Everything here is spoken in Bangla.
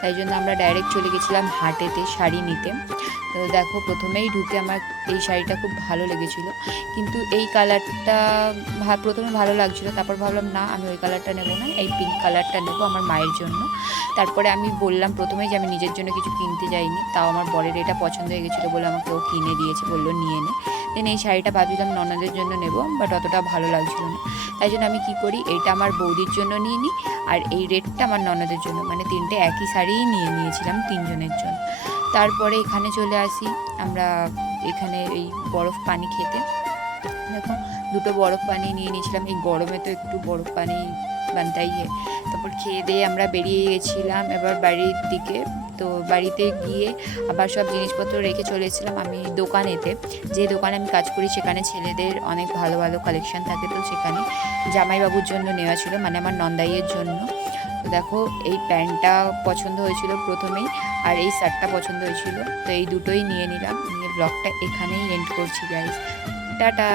তাই জন্য আমরা ডাইরেক্ট চলে গেছিলাম হাটেতে শাড়ি নিতে। তো দেখো প্রথমেই ঢুকে আমার এই শাড়িটা খুব ভালো লেগেছিলো, কিন্তু এই কালারটা প্রথমে ভালো লাগছিলো, তারপর ভাবলাম না আমি ওই কালারটা নেবো না, এই পিঙ্ক কালারটা নেবো আমার মায়ের জন্য। তারপরে আমি বললাম প্রথমেই যে আমি নিজের জন্য কিছু কিনতে যাইনি, তাও আমার বরের এটা পছন্দ হয়ে গেছিলো বলে আমাকে ও কিনে দিয়েছে, বললো নিয়ে নে। দেন এই শাড়িটা ভাবছিলাম ননদের জন্য নেবো, বাট অতটা ভালো লাগছিলো না। তাই জন্য আমি কি করি, এইটা আমার বৌদির জন্য নিয়ে নিই আর এই রেডটা আমার ননদের জন্য, মানে তিনটে একই শাড়িই নিয়ে নিয়েছিলাম তিনজনের জন্য। তারপরে এখানে চলে আসি আমরা, এখানে এই বরফ পানি খেতে। দেখো দুটো বরফ পানি নিয়ে নিয়েছিলাম, এই গরমে তো একটু বরফ পানি বানতাই। তারপর খেয়ে দিয়ে আমরা বেরিয়ে গেছিলাম এবার বাড়ির দিকে। তো বাড়িতে গিয়ে আবার সব জিনিসপত্র রেখে চলে এসেছিলাম আমি দোকানেতে, যে দোকানে আমি কাজ করি সেখানে ছেলেদের অনেক ভালো ভালো কালেকশন থাকে, তো সেখানে জামাইবাবুর জন্য নেওয়া ছিল, মানে আমার নন্দাইয়ের জন্য। তো দেখো এই প্যান্টটা পছন্দ হয়েছিল প্রথমেই, আর এই শার্টটা পছন্দ হয়েছিল, তো এই দুটোই নিয়ে নিলাম। নিয়ে ব্লগটা এখানেই এন্ড করছি গাইস, টাটা।